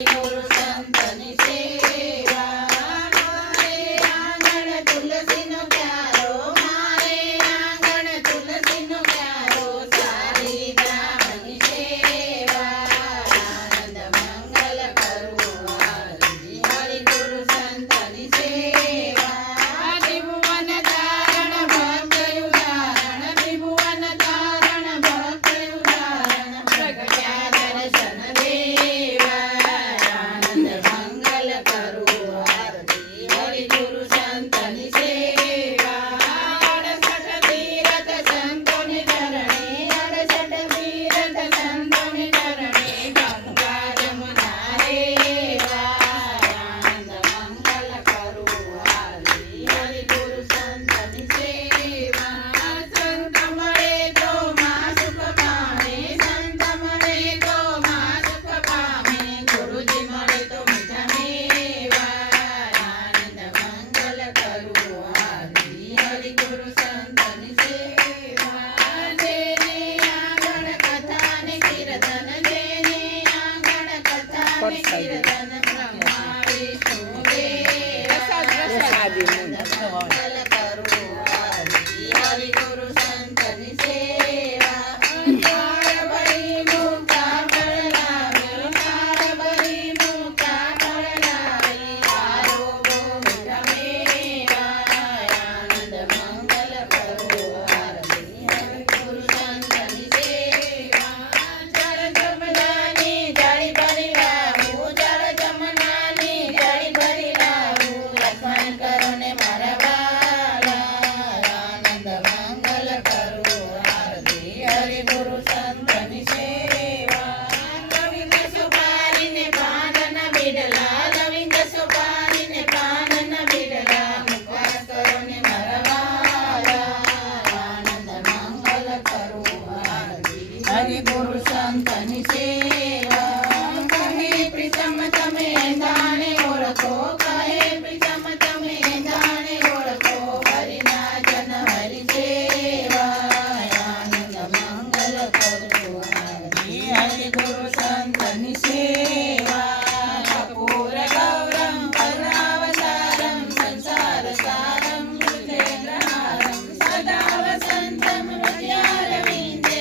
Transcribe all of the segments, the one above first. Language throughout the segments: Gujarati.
ગુરુ સંતની સેવા મારે આંગણ તુલસીનો ક્યારો મારે આંગણ તુલસીનો ક્યારો સારી બ્રાહ્મણી સેવા આનંદ મંગલ કરું આરતી હરિ ગુરુ સંતની સેવા ત્રિભુવન ધારણ ભક્ત ઉદાહરણ ત્રિભુવન ધારણ ભક્ત ઉદાહરણ પ્રગટ્યા દર્શન હરિ ગુરુ સંતની સેવા કહે પ્રીતમ તમે જાણે ઓળખો કહે પ્રીતમ તમે જાણે ઓળખો હરિના જન હરિ સેવા આનંદ મંગલ કરો હરિ ગુરુ સંતની સેવા કપૂર ગૌરમ કરુણાવતારમ સંસાર સારમ હૃદયગ્રહારમ સદા વસંતમ હૃદયારવિંદે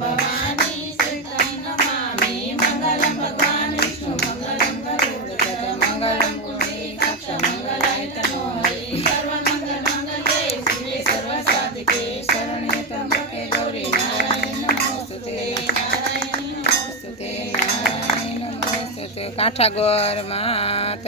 ભવાની સીતમ નમામિ મંગલમ ભગવાન વિષ્ણુ મંગલમ ગરુડધ્વજ મંગલમ પુંડરીકાક્ષ મંગલાય તનો હરિ સર્વ મંગલ મંગલે શિવે સર્વ સાધિકે શરણે ત્રંબકે ગૌરી નારાયણ નમોસ્તુતે નારાયણ નમોસ્તુતે નારાયણ નમોસ્તુતે કાઠાગોર માં